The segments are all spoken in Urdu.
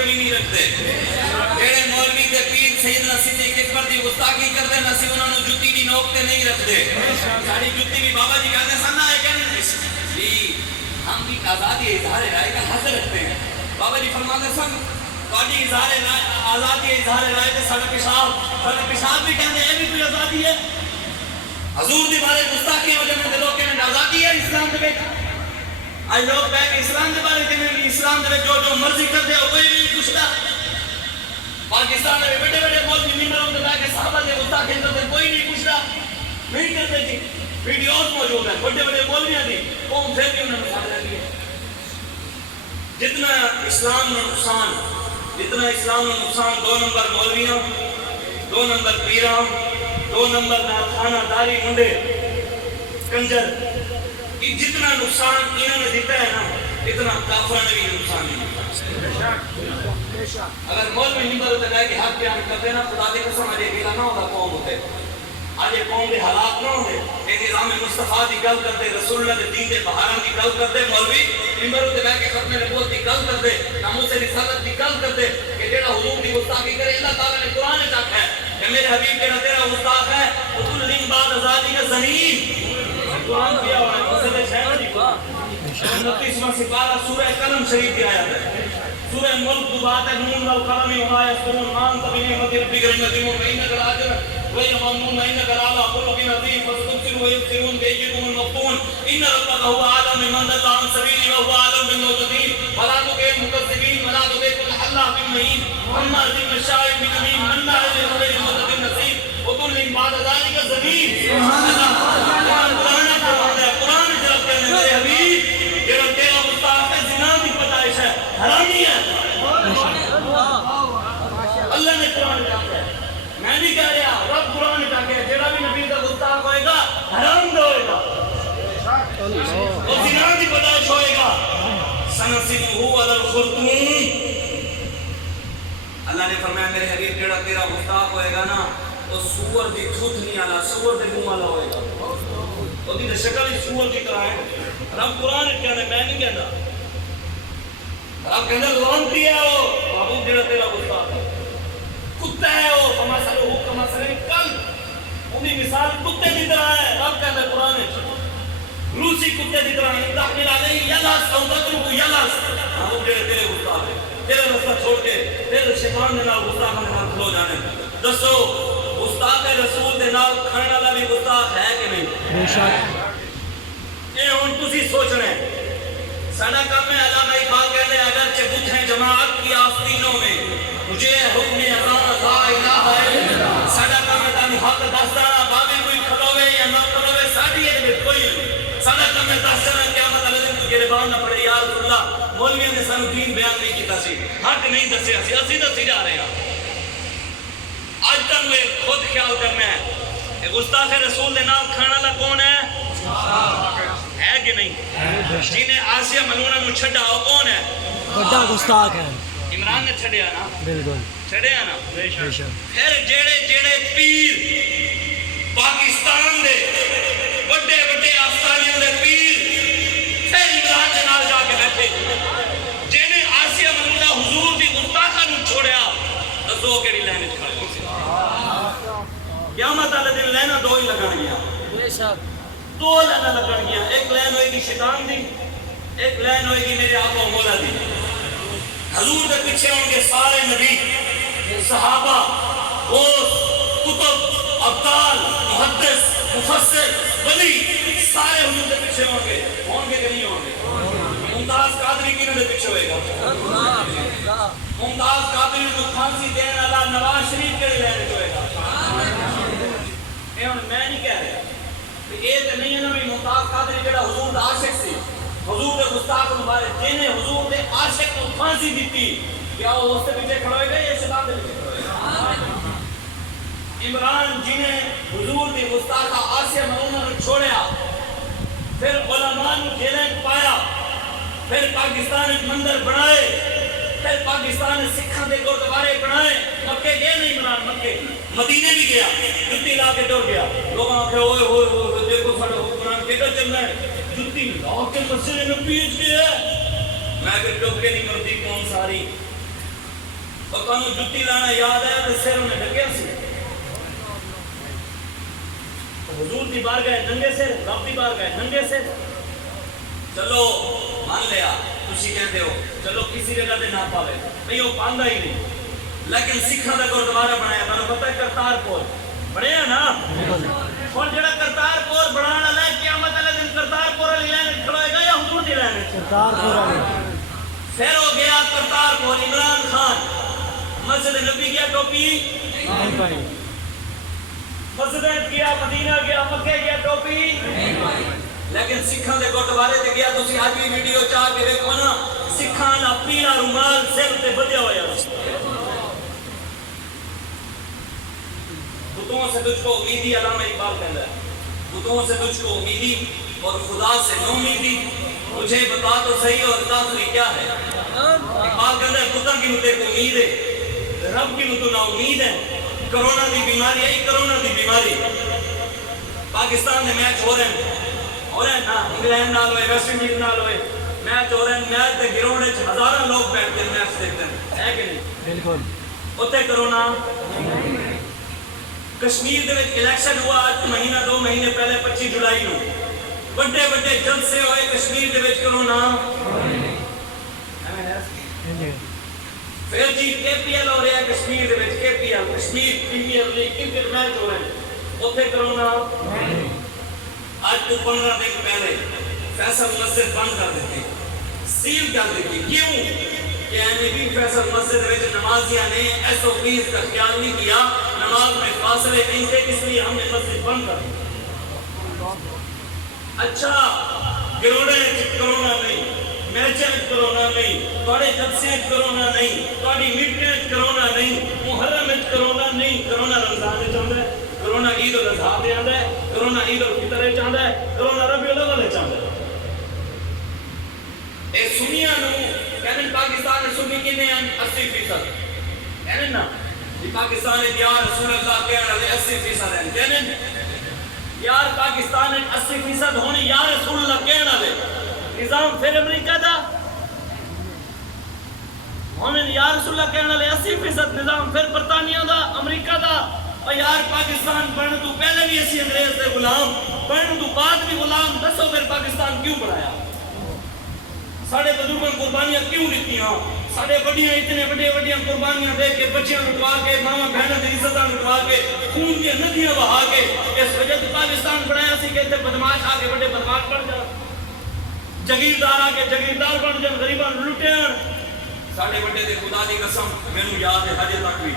نوکتے بھی نہیں رکھتے جڑے مولوی دے پیر سیدنا صدیق اکبر دی گستاخی کرتے ہیں اسی انہوں نے جتی بھی نوکتے نہیں رکھتے ساری جتی بھی بابا جی کہتے ہیں سننا ہے کہنے جی ہم بھی آزادی اظہار رائے کا حق رکھتے ہیں بابا جی فرماتے سن آزادی اظہار رائے کے سارا پیشاب بھی کہتے ہیں یہ بھی کوئی آزادی ہے حضور دی بارے گستاخی وجہ میں لوگ کہنے آزادی ہے اسلام دے بیٹا آج لوگ کہہ کہ اسلام دے بارے کہنے اسلام دے جو مرضی کر دے کوئی بھی نہیں پوچھتا پاکستان میں بڑے بڑے مولوی ممبروں کے بیٹھ کے صحابہ دے گستاخی کرتے کوئی نہیں پوچھتا نہیں کرتے جی ویڈیوز موجود ہیں بڑے بڑے مولویاں دی قوم پھر بھی انہوں نے ساتھ رکھی ہے جتنا اسلام میں نقصان 2 نمبر مولویاں 2 نمبر پیراں 2 نمبر خانہ داری منڈے کنجر جتنا نقصان انہوں نے دیتا ہے نا اتنا کافروں نے بھی نقصان نہیں دیتا اگر مولوی ممبر ہوتے گئے کہ حق بیان کرتے نا خدا دی قسم آج ایک نہ ہوتا قوم ہوتے آج ایک قوم کے حالات نہ ہوتے ایک نظام مصطفیٰ دی گل کرتے رسول اللہ کے دین کے بہاران کی گل کرتے مولوی ممبر ہوتے گئے کہ ختم نبوت کی گل کرتے ناموس رسالت کی گل کرتے کہ جیڑا حضور دی گستاخی کرے اللہ تعالیٰ نے قرآن تک ہے کہ میرے حبیب جیڑا تیرا گستاخ ہے وَكُلْ لِن بَعْدَ ذَلِكَ زَنِيمٌ قرآن کیا ہوا ہے مسئلہ شہر جی 29واں سپارہ سورہ قلم شریف کی آیت ہے سورہ ملک دبات ہے نون والقلم وما یسطرون ما انت بنعمت ربک بمجنون وانک لآجر غیر ممنون وانک لعلی خلق عظیم فستبصر ویبصرون بأیکم المفتون ان ربک هو اعلم بمن ضل عن سبیلہ وهو اعلم بالمهتدین ولا تطع المکذبین ولا تطع كل حلاف مہین هماز مشاء بنمیم مناع للخير معتد نصیب وكل بعد ذلك زنیم قرآن جب کہنے میرے حبیب جڑا تیرا گستاخ ہے زنا کی پیدائش ہے حرامی ہے اللہ نے قرآن کہا ہے میں نہیں کہہ رہا رب قرآن کہا ہے جڑا بھی نبی کا گستاخ ہوئے گا حرام دے ہوئے گا وہ زنا کی پیدائش ہوئے گا سنسمہ علی الخرطوم اللہ نے فرمایا میرے حبیب جڑا تیرا گستاخ ہوئے گا نا وہ سور دی تھوتنی والا سور دے منہ والا ہوئے گا وہ دی شکل ہی سور کی طرح ہے رب قرآن کہنا میں نہیں کہنا رب کہنا لعنتی ہے وہ محبوب جڑا تیرا گستاخ ہے کتا ہے وہ فمثلہ کمثل کلب ان کی مثال کتے کی طرح ہے رب کہتا ہے قرآن روسی کتے کی طرح ہے تحمل علیہ یلس او تترک یلس محبوب جڑا تیرے گستاخ ہے تیرا رستہ چھوڑ کے تیرے شیطان دے نال گستاخ دے نال کھلو جانے دسو گستاخ رسول دے نال کھانے والا بھی گستاخ ہے کہ نہیں بے شک اے ہن تسی سوچنا ہے سنا کام ہے علامہ اقبال کہتے ہیں اگرچہ بت ہیں جماعت کی آستینوں میں مجھے حکم اذان لا الہ الا اللہ سنا کام ہے تانوں حق دسدانا باویں کوئی کھلوے یا نہ کھلوے ساڈی اے کوئی سنا کام ہے دسدانا قیامت والے دن تو گربان نہ پڑے یا رسول اللہ مولویوں نے سانوں دین بیان نہیں کیتا سی حق نہیں دسیا سی اسی دسی جا رہے ہیں آج تک میں خود خیال کرنا ہے گستاخ رسول دے نام کھانا والا کون ہے کہ نہیں جنہیں آسیہ ملونہ نو چھڑا وہ کون ہے بڑا گستاخ ہے عمران نے چھڑیا نا بالکل چھڑیا نا پھر جڑے پیر پاکستان دے بڑے بڑے آستانیوں دے پیر پھر عمران دے نال جا کے بیٹھے جنہیں آسیہ ملونہ حضور دی گستاخہ نو چھوڑیا دسو کیڑی لائن وچ کھڑے قیامت والے دن لینا 2 ہی لگن گیا بے شک 2 لینا لگن گیا ایک لائن ہوئے گی شیطان دی ایک لائن ہوئے گی میرے آقا و مولا دی حضور دے پیچھے ہوں گے سارے نبی صحابہ غوث کتب ابطال محدث مفسر ولی سارے حضور دے پیچھے ہوں گے کہ نہیں ہوں گے ممتاز قادری کی دے پیچھے ہوئے گا ممتاز قادری کو پھانسی دین اللہ نواز شریف کے لینے جو ہوئے گا میں نہیں کہہ رہا یہ تو نہیں ہے نا بھی ممتاز قادری جڑا حضور دا عاشق سی حضور دے گستاخ مبارک جنہیں حضور دے عاشق کو پھانسی دیتی کیا وہ اس سے پیچھے کھڑوئے گئے یا شیطان دے پیچھے کھڑوئے گئے عمران جنہیں حضور دی گستاخہ آسیہ ملونہ نے چھوڑیا پھر علماء نے جیلیں پایا پھر پاکستان ایک مندر بنائے پھر پاکستان سکھاں دے گردوارے بنائے مکے گئے نہیں عمران مکے مدینے بھی گیا جتی لا کے ڈر گیا لوگ آنکھے ہوئے ہوئے ہوئے دیکھو ساڑھا حکمران کیڑا چل رہا ہے جتی لا کے مسئلے میں پیچ گیا میں کہ ڈب کے نہیں مردی کون ساری اور تمہیں جتی لانا یاد ہے تو سر انہیں ڈکیا سی حضور دی بارگاہ ننگے سر رب دی بارگاہ ننگے سر چلو مان لیا تسی کہتے ہو چلو کسی جگہ دے نہ پاوے نہیں وہ پاندا ہی نہیں لیکن سکھاں دا گردوارا بنایا تانوں پتہ ہے کرتارپور بنیا نا اور جڑا کرتارپور بنانا والا ہے قیامت والے دن کرتارپور والی لائن کھڑوئے گا یا حضور دی لائن کرتارپور والی پھر ہو گیا کرتارپور عمران خان مسجد نبی گیا ٹوپی نہیں بھائی مسجد گیا مدینہ گیا مکہ گیا ٹوپی لیکن سکھاں دے گردوارے تے گیا تسی اج بھی ویڈیو چاہ کے دیکھو نا سکھاں دا پیلا رومال سر تے بدیا ہوا بتوں سے تجھ کو امیدی علامہ اقبال کہتا ہے بتوں سے تجھ کو امیدی اور خدا سے نو امیدی مجھے بتا تو صحیح اور کافری کیا ہے اقبال کہتا ہے بتوں کی مجھے کو امید ہے رب کی مجھے نا امید ہے کرونا دی بیماری ہے کرونا دی بیماری پاکستان میں میچ ہو رہے ہیں نا انگلینڈ نال ہوئے ویسٹ انڈیز نال ہوئے میچ ہو رہے ہیں میچ دے گراؤنڈ وچ ہزاراں لوگ بیٹھ کے میچ دیکھتے ہیں ہے کہ نہیں بالکل اوتے کرونا کشمیر دے وچ الیکشن ہوا آج مہینہ 2 مہینے پہلے 25 جولائی نو بڑے بڑے جلسے ہوئے کشمیر دے وچ کرونا پھر جی کے پی ایل ہو رہا ہے کشمیر دے وچ K P L Kashmir premier league cricket match ہو رہے ہیں اوتے کرونا آج تو 15 دن پہلے فیصل مسجد بند کر دیتی سیل کر دیتی کیوں کہ ایم بی فیصل مسجد میں نمازیاں نے ایس او پیز کا خیال نہیں کیا نماز میں فاصلے نہیں تھے اس لیے ہم نے مسجد بند کر دی اچھا گروڑے کرونا نہیں میچیں کرونا نہیں توڑے جلسے کرونا نہیں توڑی میٹنگیں کرونا نہیں محرم میں کرونا نہیں کرونا رمضان چاہتا ہے کرونا عید الاضحیٰ دے آندا ہے کرونا عید الفطر چاہتا ہے کرونا ربیع الاول چاہتا ہے اے سنیاں نو کہنے پاکستان میں سنی کنے ہیں 80% کہنے نا یہ پاکستان ہے یا رسول اللہ کہنے والے 80% ہیں کہنے یار پاکستان میں 80% ہونے یا رسول اللہ کہنے والے نظام پھر امریکہ دا ہونے یا رسول اللہ کہنے والے 80% نظام پھر برطانیہ دا امریکہ دا اور یار پاکستان بڑھنے تو پہلے بھی اسی انگریز دے غلام بڑھنے تو بعد بھی غلام دسو پھر پاکستان کیوں بڑھایا ساڑھے بزرگوں قربانیاں کیوں دیتی ہیں ساڑھے بڑیاں اتنے بڑیاں قربانیاں دے کے بچیاں لٹوا کے ماما بہنوں کی عزتاں لٹوا کے خون کی ندیاں بہا کے اس وجہ سے پاکستان بنایا سی کہ بدماش آ کے بڑے بدماش بن جا جگیردار آ کے جگیردار بن جان غریباں لٹیاں ساڑھے بڑے دے خدا دی قسم مینوں یاد ہے ہجے تک بھی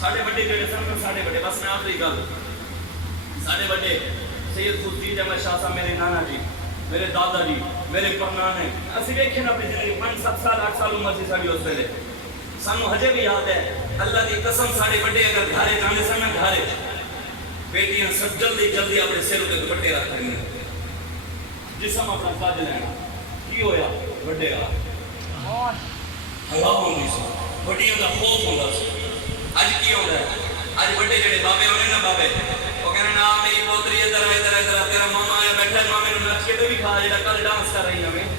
ساڑھے بڑے جڑے سن ساڑھے بڑے بس میں آخری گل ساڑھے بڑے سید خورشید احمد شاہ صاحب میرے نانا جی میرے دادا جی میرے پرنانے اسی دیکھیں نا اپنی زندگی 5-7 سال 8 سال عمر سی ساڑی اس ویلے سانو ہجے بھی یاد ہے اللہ دی قسم ساڑے بڑے اگر گھارے جانے سن گھارے بیٹیاں سب جلدی اپنے سر تے دوپٹے رکھ رہی ہیں جسم اپنا کاج لینا کی ہویا بڑے والا ہوا ہوندی سی بڑیاں دا خوف ہوندا سی اج کی ہوندا ہے اج بڑے جڑے بابے ہونے نا بابے وہ کہنے نا میری پوتری ادھر تیرا ماما آیا بیٹھا مامے نو نچ کے تے بھی کھا جڑا کل ڈانس کر رہی ہمیں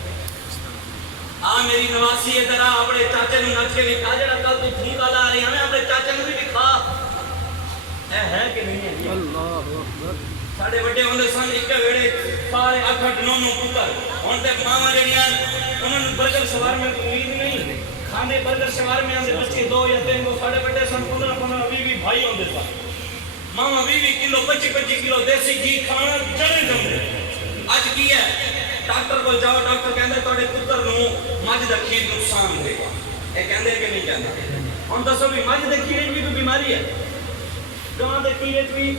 میری نواسی ادھر اپنے چاچے نو نچ کے بھی کھا جڑا کل تو ٹھیک والا آ رہی ہمیں اپنے چاچے نو بھی کھا اے ہے کہ نہیں ہے اللہ اکبر ساڈے بڑے ہوندے سن ایک ویڑے سارے 8-9 پتر ہن تے ماما جڑیاں انہاں نوں برگر سوار میں امید نہیں کھانے برگر شمار میں آندے بچے 2 یا 3 کو ساڑھے بڑے سن 15-20 بھائی ہوندے سن ماما 20 کلو 25 کلو دیسی گھی کھانا چڑے جاندے اج کی ہے ڈاکٹر کو جاؤ ڈاکٹر کہندا تواڈے پتر نو مجھ دا کھیر نقصان دے گا اے کہندے کہ نہیں کہندا ہن دسو بھی مجھ دے کھیرے وچ بھی کوئی بیماری ہے گاں دے کھیرے وچ بھی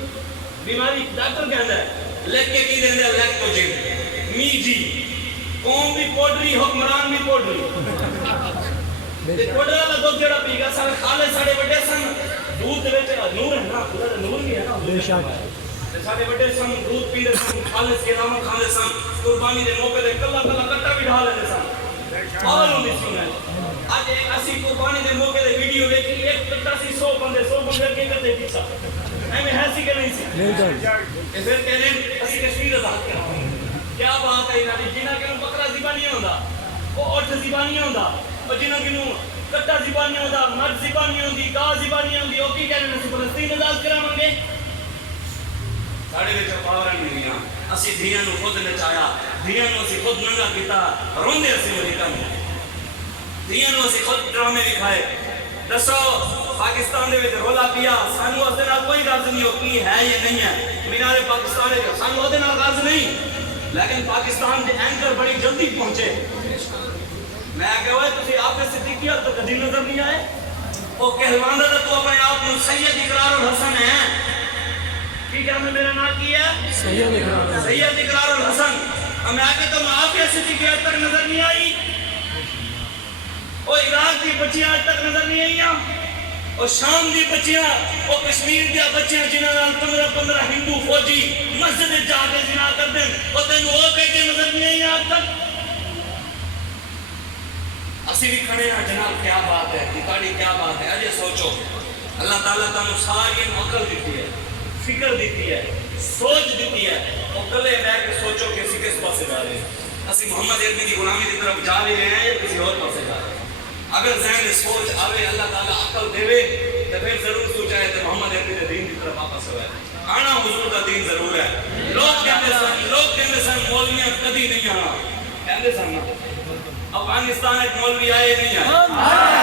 بیماری ڈاکٹر کہندا ہے لکھ کے کی دیندے لیکٹوجن می جی قوم بھی پوڈری حکمران بھی پوڈری کوڑا والا دودھ جڑا پی گیا سارے کھالے ساڑے بڑے سن دودھ دے وچ نور ہے نا خدا دا نور بھی ہے نا بے شک ساڑے بڑے سن دودھ پی دے سن کھالے کے نام کھاندے سن قربانی دے موقع تے کلا کٹا بھی ڈھا لیندے سن اور ہوندی سی اج اسی قربانی دے موقع تے ویڈیو ویکھی ایک کٹا سی 100 بندے کے کرتے پیچھا ایویں ہے سی کہ نہیں سی نہیں تے پھر کہنے اسی کشمیر آزاد کرا کیا بات ہے نا جنہاں کہ بکرا زبانی ہوندا او اٹھ زبانی ہوندا جنہاں کنوں کٹا زبانیوں دا مرد زبانیوں دی کا زبانیوں دی او کی کہنے نسی فلسطین آزاد کراواں گے ساڑے وچ پاور نہیں ہیں اسی دھیاں نو خود نچایا دھیاں نو اسی خود ننگا کیتا روندے اسی امریکہ میں دھیاں نو اسی خود ڈرامے دکھائے دسو پاکستان دے وچ رولا پیا سانو اس دے نال کوئی غرض نہیں ہو کی ہے یہ نہیں ہے مینار پاکستان ہے سانو اس دے نال غرض نہیں لیکن پاکستان دے اینکر بڑی جلدی پہنچے میں کہ وہ تسی آپ نے صدیقیہ تو کدی نظر نہیں آئے وہ کہلواندہ تو اپنے آپ کو سید اقرار الحسن ہے کی کہ ہم نے میرا نام کیا ہے سید اقرار الحسن میں آ کے تو میں آپ کے صدیقیہ تک نظر نہیں آئی وہ عراق دی بچیاں آج تک نظر نہیں آئیاں وہ شام دی بچیاں وہ کشمیر دیا بچیاں جنہاں نال 15 ہندو فوجی مسجد جا کے زنا کر دیں وہ تینوں وہ بیٹے نظر نہیں آئی آج تک اسی بھی کھڑے ہیں جناب کیا بات ہے دکھاڑی کیا بات ہے اجے سوچو اللہ تعالیٰ تمہیں ساری عقل دیتی ہے فکر دیتی ہے سوچ دیتی ہے وہ کلے بیٹھ کے سوچو کہ اسی کس پاسے جا رہے ہیں اسی محمد عربی کی غلامی کی طرف جا رہے ہیں یا کسی اور پاسے جا رہے ہیں اگر ذہن سوچ آوے اللہ تعالیٰ عقل دے تو پھر ضرور سوچا ہے کہ محمد عربی کے دین کی طرف واپس ہوئے آنا حضور کا دین ضرور ہے لوگ کہتے سن مولویاں کدی نہیں آنا کہتے سن افغانستان ایک مولوی آئے نہیں آئے